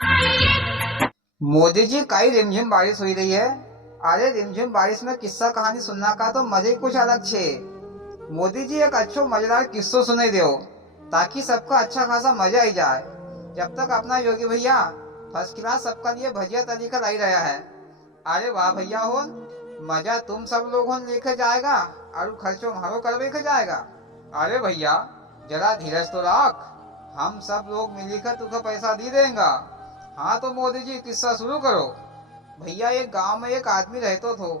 मोदी जी कई रिमझिम बारिश हुई रही है। अरे रिमझिम बारिश में किस्सा कहानी सुनना का तो मजे कुछ अलग छे। मोदी जी एक अच्छो मजेदार किस्सो सुने दो ताकि सबका अच्छा खासा मजा आई जाए। जब तक अपना योगी भैया फर्स्ट क्लास सबका लिए भजिया तरीका लाई रहा है। अरे वाह भैया हो, मजा तुम सब लोग लेके जाएगा और खर्चो मारो कर लेके जाएगा। अरे भैया जरा धीरज तो रख, हम सब लोग मिलकर तुझे पैसा दे देंगे। हाँ तो मोदी जी किस्सा शुरू करो। भैया एक गांव में एक आदमी रहतो थो।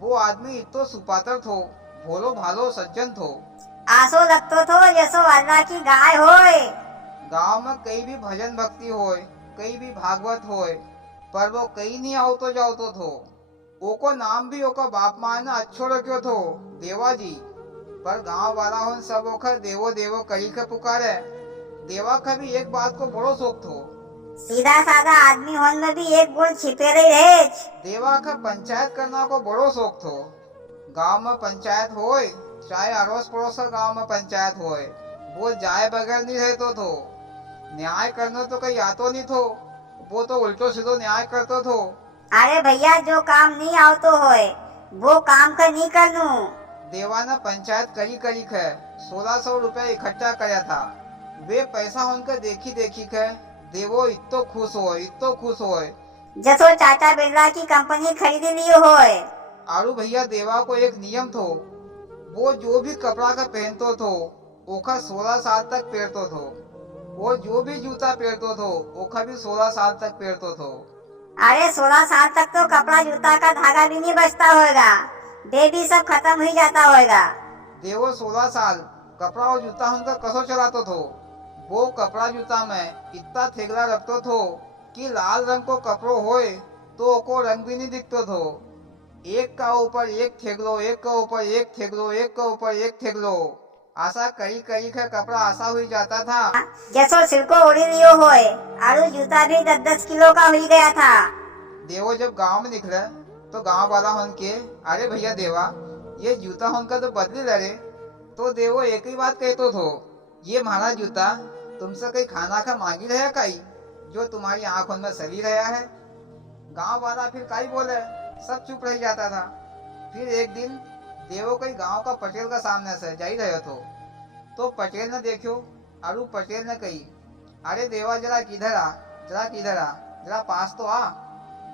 वो आदमी इतो सुपात्र थो, भोलो भालो सज्जन थो। आसो लगतो थो जैसो अल्लाह की गाय होए। गांव में कई भी भजन भक्ति होए, कई भी भागवत होए, पर वो कहीं नहीं आवतो जावतो थो। ओको नाम भी ओका बाप माँ ने अच्छो रखो थो, देवा जी। पर गांव वाला हो सब ओखर देवो देवो करी के पुकारे। देवा का भी एक बात को बड़ो शौक थो। सीधा साधा आदमी होन में भी एक गुण छिपे रहे। देवा का पंचायत करना को बड़ो शौक थो। गांव में पंचायत होए, चाहे अड़ोस पड़ोस का गांव में पंचायत होए, वो जाए बगैर नहीं रहतो थो। न्याय करने तो कहीं आतो नहीं थो, वो तो उल्टो सीधो न्याय करतो थो। अरे भैया जो काम नहीं आवतो होए वो काम का नहीं करनू। देवा ने पंचायत करी करी के 1600 रुपया इकट्ठा कराया था। वे पैसा उनके देखी देखी के देवो इतो खुश हो, इतो खुश हो। जसो टाटा बिरला की कंपनी खरीद लियो होए। आरू भैया देवा को एक नियम थो, वो जो भी कपड़ा का पहनतो थो ओखा 16 साल तक पहनतो थो। वो जो भी जूता पहनतो थो ओखा भी 16 साल तक पहनतो थो। अरे 16 साल तक तो कपड़ा जूता का धागा भी नहीं बचता होएगा, बेबी सब खत्म ही जाता होएगा। देवो 16 साल कपड़ा और जूता उनका कसो चलातो थो। वो कपड़ा जूता में इतना थेगला रखतो थो कि लाल रंग को कपड़ो होए तो ओको रंग भी नहीं दिखतो थो। एक का ऊपर एक थेगलो, एक का ऊपर एक थेगलो, एक का ऊपर एक थेगलो, आशा करी करी का कपड़ा आशा हुई जाता था। जसो सिल्को उड़ी लियो होए आरु जूता भी 10-10 किलो का हुई गया था। देवो जब गांव में निकले तो गांव वाला होन के, अरे भैया देवा ये जूता होनका तो बदली लड़े। तो देवो एक ही बात कहतो थो, ये हमारा जूता तुमसे कहीं खाना का मांगी रहा कई जो तुम्हारी आंखों में सली रहा है। गांव वाला फिर कई बोले, सब चुप रह जाता था। फिर एक दिन देवो कई गांव का पटेल का सामने से जा ही रहे तो पटेल ने देखो, अरु पटेल ने कही, अरे देवा जरा किधर आ, जरा किधर आ, जरा पास तो आ।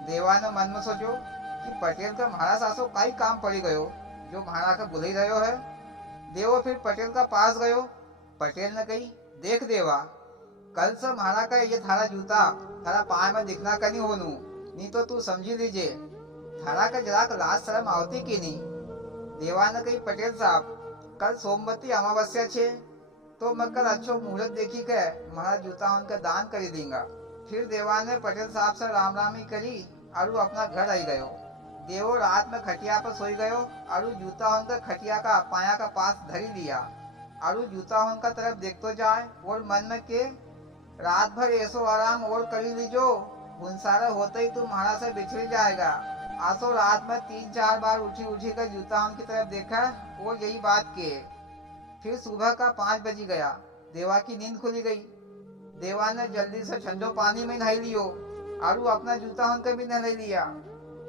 देवा ने मन में सोचो कि पटेल का महाराज सासो कई काम पड़ी गयो जो महाराज का बुलाई रहो है। देवो फिर पटेल का पास गयो। पटेल ने कही, देख देवा कल से महाराज का ये थारा जूता थारा पाए में दिखना का नहीं होनू, नहीं तो तू समझी लीजिए थारा का जरा लाज शर्म आवती की नहीं। देवा ने कही, पटेल साहब कल सोमवती अमावस्या छे तो मैं कल अच्छो मुहूर्त देखी के महाराज जूता उनका दान कर देंगा। फिर देवा ने पटेल साहब से राम राम ही करी और अपना घर आई गयो। देवो रात में खटिया पर सोई गयो और जूता उनका खटिया का पाया का पास धरी लिया और जूता उनका तरफ देखतो जाए और मन में के रात भर ऐसो आराम और करी लीजो, भुनसारा होते ही तू महाराज से बिछड़ जाएगा। आसो रात में 3-4 बार उठी उठी कर जूता उनकी तरफ देखा और यही बात के। फिर सुबह का 5 बजी गया, देवा की नींद खुली गई। देवा ने जल्दी से ठंडो पानी में नहा लियो आरू अपना जूता उनका भी नहा लिया।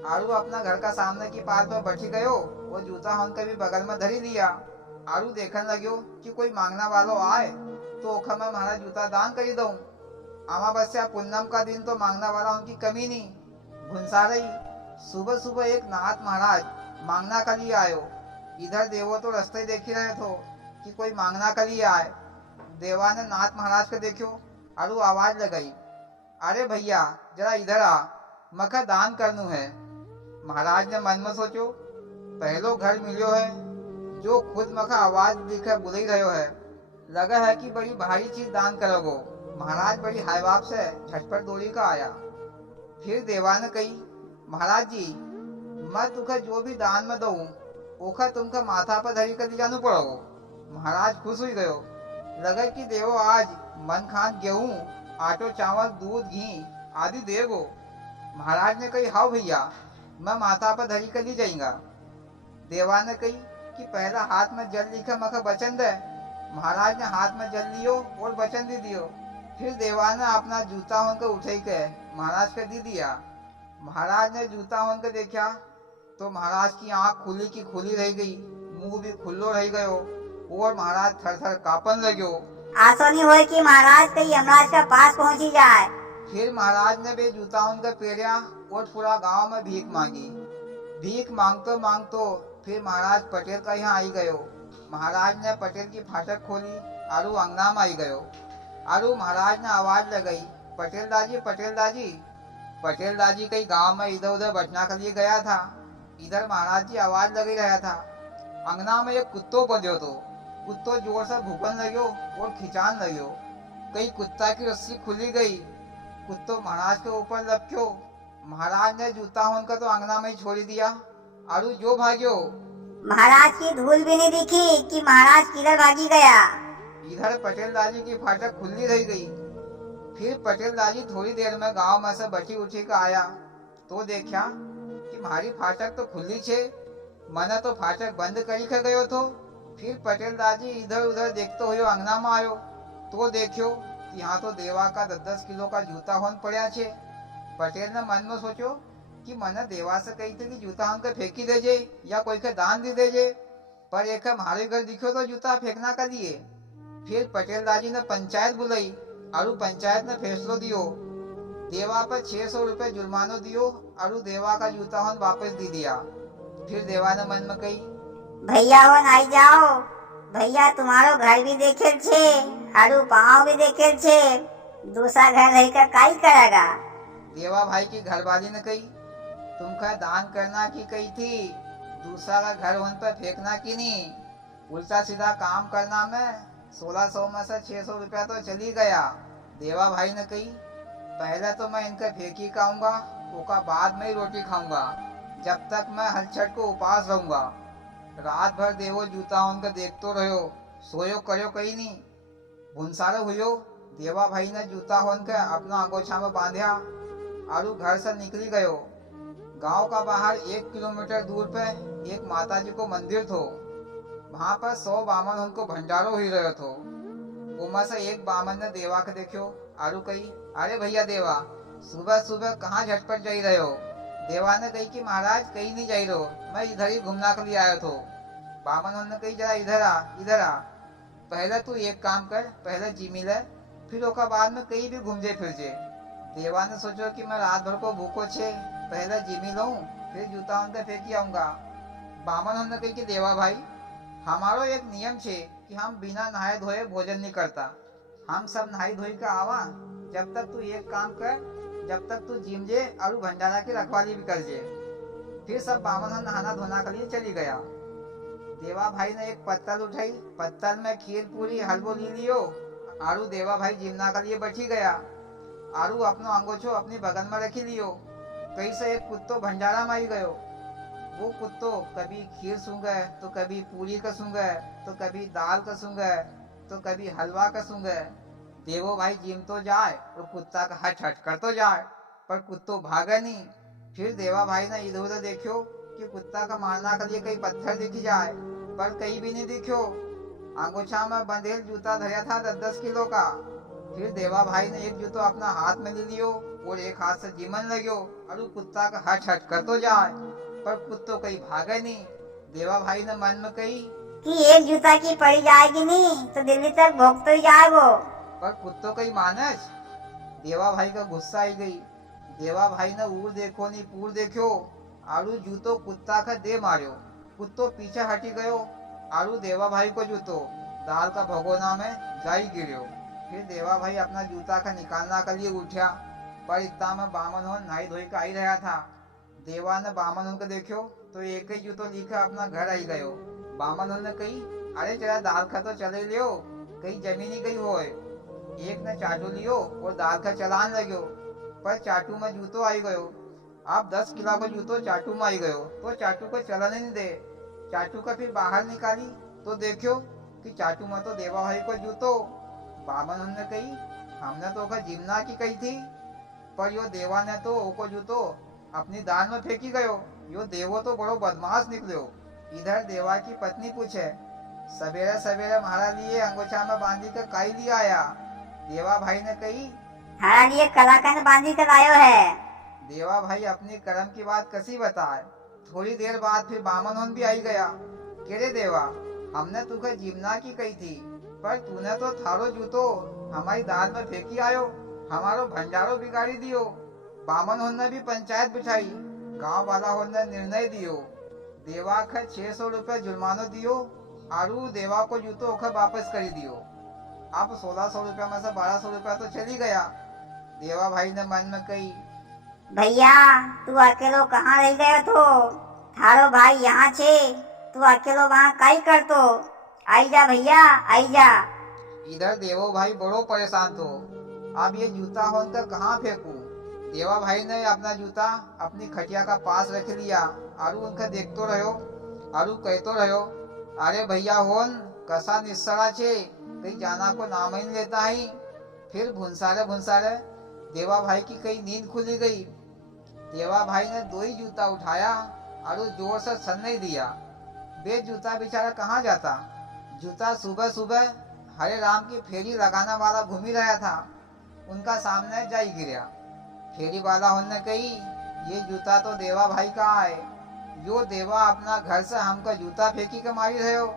आरू अपना घर का सामने की पार पर बैठी गयो, वो जूता उनका भी बगल में धरी लिया। आरू देखने लग्यो कि कोई मांगना वालों आए तो ओखा मैं हमारा जूता दान कर दूं। अमावस्या पूनम का दिन तो मांगना वाला उनकी कमी नहीं। घुनसा रही सुबह सुबह एक नाथ महाराज मांगना के लिए आयो। इधर देवो तो रास्ते देखी रहे थे कि कोई मांगना के लिए आए। देवा ने नाथ महाराज को देखो और आवाज लगाई, अरे भैया जरा इधर आ, मखा दान करनू है। महाराज ने मन में सोचो, पहलो घर मिलो है जो खुद मखा आवाज दिखे बुलाई रहो है, लगा है कि बड़ी भारी चीज दान करोगो। महाराज बड़ी हाय बाप से झटपट दौड़ी का आया। फिर देवा ने कही, महाराज जी मैं तुखे जो भी दान में दूं ओखा तुमका माथा पर धरी कर जानु पड़ो। महाराज खुश हुई गयो, लगा कि देवो आज मन खान गेहूं आटो चावल दूध घी आदि देगो। महाराज ने कही, हाँ भैया मैं माथा पर धरी कर ली जाएगा। देवा ने कही कि पहला हाथ में जल लिखा मखा वचन दे। महाराज ने हाथ में जल लियो और वचन दे दियो। फिर देवा ने अपना जूता उनके उठे के महाराज के दे दिया। महाराज ने जूता उनके देखा तो महाराज की आंख खुली की खुली रह गई, मुंह भी खुल्लो रह गयो और महाराज थर थर कापन लग्यो। आसो नहीं हो कि महाराज कहीं यमराज के पास पहुंची जाए। फिर महाराज ने बे जूता उनके पेरिया और पूरा गांव में भीख मांगी। भीख मांगतो मांगतो फिर महाराज पटेल का यहाँ आई गयो। महाराज ने पटेल की फाटक खोली आरु अंगना में आई गयो। आरु महाराज ने आवाज लगाई, पटेल दाजी, पटेल दाजी। पटेल दाजी कई गांव में इधर उधर बचना के लिए गया था। इधर महाराज जी आवाज लगी रहा था। अंगना में एक कुत्तो बंध्यो तो कुत्तो जोर से भूकन लग्यो और खिंचान लग्यो। कई कुत्ता की रस्सी खुली गई, कुत्तो महाराज के ऊपर लपक्यो। महाराज ने जूता होनकर तो अंगना में ही छोड़ दिया। आरु जो भाग्यो। महाराज की धूल भी नहीं दिखी कि महाराज किधर भागी गया। इधर पटेल दाजी की फाटक खुली रह गई। फिर पटेल दाजी थोड़ी देर में गांव में से बची उठी का आया तो देखा कि हमारी फाटक तो खुली छे, मैंने तो फाटक बंद करी के गयो तो। फिर पटेल दाजी इधर उधर देखते हुए अंगना में आयो तो देखियो कि यहाँ तो देवा का 10-10 किलो का जूता होन पड़ा छे। पटेल ने मन में सोचो कि मैंने देवा से कही थी कि जूता हमके फेंकी देजे या कोई के दान दे देजे, पर एक हमारे घर दिखो तो जूता फेंकना कर दिए। फिर पटेल दाजी ने पंचायत बुलाई और पंचायत ने फैसलो दियो, देवा पर 600 रुपए जुर्मानो दियो और देवा का जूता होन वापस दे दिया। फिर देवा ने मन में कही, भैया हो आई जाओ, भैया तुम्हारो घर भी देखे छे आरु पाँव भी देखे छे, दूसरा घर रहकर काई करेगा। देवा भाई की घरवाली ने कही, तुमका दान करना की कही थी, दूसरा का घर उन पर फेंकना की नहीं। उल्टा सीधा काम करना में 1600 में से 600 रुपया तो चली गया। देवा भाई ने कही, पहले तो मैं इनका फेंकी खाऊंगा, उसका बाद में ही रोटी खाऊंगा, जब तक मैं हलचट को उपास रहूंगा। रात भर देवो जूता उनका देखतो रहो, सोयो करो कहीं नहीं। भुनसारो हुयो। देवा भाई ने जूता होन के अपना अंगोछा में बांधा आरु घर से निकली गयो। गांव का बाहर 1 किलोमीटर दूर पे एक माता जी को मंदिर थो। वहां पर 100 बामन उनको भंडारो हुई रहो थो। उमा से एक बामन ने देवा के देखो आरु कही, अरे भैया देवा, सुबह सुबह कहाँ झटपट जाई रहे हो। देवा ने कही कि महाराज कहीं नहीं जाई रहो, मैं इधर ही घूमना के लिए आयो थो। बामन ने कही, जरा इधर आ, इधर आ। पहले तू एक काम कर, पहले जिमी ले, फिर ओका बाद में कहीं भी घूम जे फिर जे। देवा ने सोचो कि मैं रात भर को भूखो छे, पहले जिमी लूं, फिर जूता उनके फेंकी आऊंगा। बामन ने कही कि देवा भाई, हमारो एक नियम छे कि हम बिना नहाए धोए भोजन नहीं करता। हम सब नहाई धोई का आवा, जब तक तू एक काम कर, जब तक तू जिम जे और भंडारा की रखवाली भी कर जे। फिर सब बामन नहाना धोना के लिए चली गया। देवा भाई ने एक पत्तल उठाई, पत्तल में खीर पूरी हलवो ली लियो आरु देवा भाई जिमना के लिए बैठी गया। आरु अपनो अंगोछो अपनी बगल में रखी लियो। कहीं से एक कुत्तो भंडारा में आई गयो। वो कुत्तो कभी खीर सूंघे तो कभी पूरी का सूंघे तो कभी दाल का सूंघे तो कभी हलवा का सूंघे। देवो भाई जिम तो जाए और कुत्ता का हट हट कर तो जाए, पर कुत्तो भागे नहीं। फिर देवा भाई ने इधर उधर देखो कि कुत्ता का मारना के लिए कई पत्थर दिख जाए, पर कहीं भी नहीं दिखो। अंगोछा में बंधेल जूता धरा था 10-10 किलो का। फिर देवा भाई ने एक जूतो अपना हाथ में ले लियो और एक हाथ से जिमन लग्यो और कुत्ता का हट हट कर तो जाए, पर कुत्तो कहीं भागे नहीं। देवा भाई ने मन में कही कि एक जूता की पड़ी जाएगी नहीं तो दिल्ली तक भोग तो ही जाए वो, पर कुत्तो कहीं मानस। देवा भाई का गुस्सा आई गई। देवा भाई ने ऊर देखो नहीं पूर देखो आरु जूतो कुत्ता का दे मारियो। कुत्तो पीछे हटी गयो आरु देवा भाई को जूतो दाल का भगोना में जाई गिरियो। फिर देवा भाई अपना जूता का निकालना के लिए उठा, पर इतना में बामन हो नहाई धोई का आई रहा था। देवा ने बामन को देखो तो एक ही जूतो लेकर अपना घर आई गयो। बामन ने कही, अरे जरा दाल का तो चले लियो, कहीं जमीनी गई हो। एक ने चाटू लियो और दाल का चलान लग्यो, पर चाटू में जूतो आई गयो। आप 10 किलो का जूतो चाटू में आई गयो तो चाटू को चलाने नहीं दे। चाटू का फिर बाहर निकाली तो देखो कि चाटू में तो देवा भाई को जूतो। बामन ने कही, हमने तो ओका जिमना की कही थी, पर यो देवा ने तो ओको जूतो अपनी दाल में फेंकी गयो। यो देवो तो बड़ो बदमाश निकलो। इधर देवा की पत्नी पूछे, सवेरे सवेरे हमारा लिए अंगोछा में बांधी कर काई लिया आया। देवा भाई ने कही। थारा लिए कलाकंद बांधी कर आयो है। देवा भाई अपनी कर्म की बात कसी बताए। थोड़ी देर बाद फिर बामन होन भी आई गया। केरे देवा, हमने तुखे जीवना की कही थी, पर तूने तो थारो जूतो हमारी दाल में फेंकी आयो, हमारो भंडारो बिगाड़ी दियो। बामन होन ने भी पंचायत बिठाई। गांव वाला होन ने निर्णय दियो, देवा के 600 रुपये जुर्मानो दियो, आरू देवा को जूतो ओखर वापस करी दियो। अब 1600 रुपया में से 1200 रुपया तो चली गया। देवा भाई ने मन में कही, भैया तू अकेलो कहाँ रह गयो तो? थारो भाई यहाँ छे, तू अकेलो वहाँ काई करतो? आई जा भैया, आई जा। इधर देवो भाई बड़ो परेशान तो। अब ये जूता होकर कहाँ फेंकूं? देवा भाई ने अपना जूता अपनी खटिया का पास रख लिया। आरू उनका देखतो रहो। आरू कहतो रहो, अरे भैया होन कसा निस्सड़ा छे, कहीं जाना को नाम ही नहीं लेता है। फिर भुनसारे भुनसारे देवा भाई की कई नींद खुली गई। देवा भाई ने 2 ही जूता उठाया और जोर से सन्नी दिया। बे जूता बेचारा कहाँ जाता? जूता सुबह सुबह हरे राम की फेरी लगाने वाला घूम ही रहा था, उनका सामने जा ही गिरा। फेरी वाला होने कही, ये जूता तो देवा भाई का है, यो देवा अपना घर से हमका जूता फेंकी के मारी रहे हो।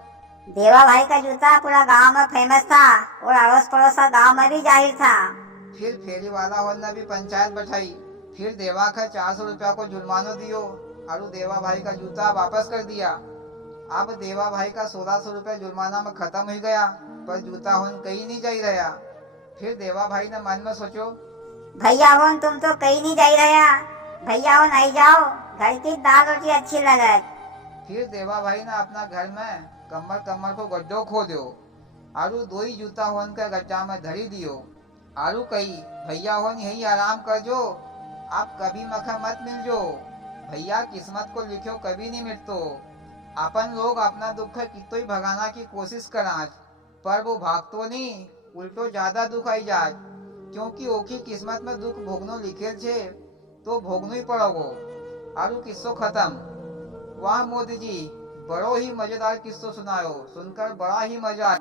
देवा भाई का जूता पूरा गांव में फेमस था और अड़ोस पड़ोस का गांव में भी जाहिर था। फिर फेरी वाला होने भी पंचायत बैठाई। फिर देवा का 400 रुपया को जुर्मानो दियो और देवा भाई का जूता वापस कर दिया। अब देवा भाई का 1600 रुपया जुर्माना में खत्म हो गया, पर जूता होन कहीं नहीं जा रहा। फिर देवा भाई ने मन में सोचो, भैया होन तुम तो कहीं नहीं जा रहा, भैया होन आई जाओ, घर की दाल रोटी अच्छी लगत। फिर देवा भाई ने अपना घर में कमर कमर को गड्ढो खो दियो। आरू 2 ही जूता होन के गड्ढा में धरी दियो। आरू कही, भैया होन यही आराम कर जो, आप कभी मखा मत मिल जो। भैया किस्मत को लिखो कभी नहीं मिटतो। अपन लोग अपना दुख कितो ही भगाना की कोशिश कराज, पर वो भागतो नहीं, उल्टो ज्यादा दुख आई जात। क्योंकि ओकी किस्मत में दुख भोगनो लिखेल छे, तो भोगनो ही पड़ोगो। आरू किस्सो खत्म। वाह मोदी जी, बड़ो ही मजेदार किस्सो सुनायो, सुनकर बड़ा ही मजा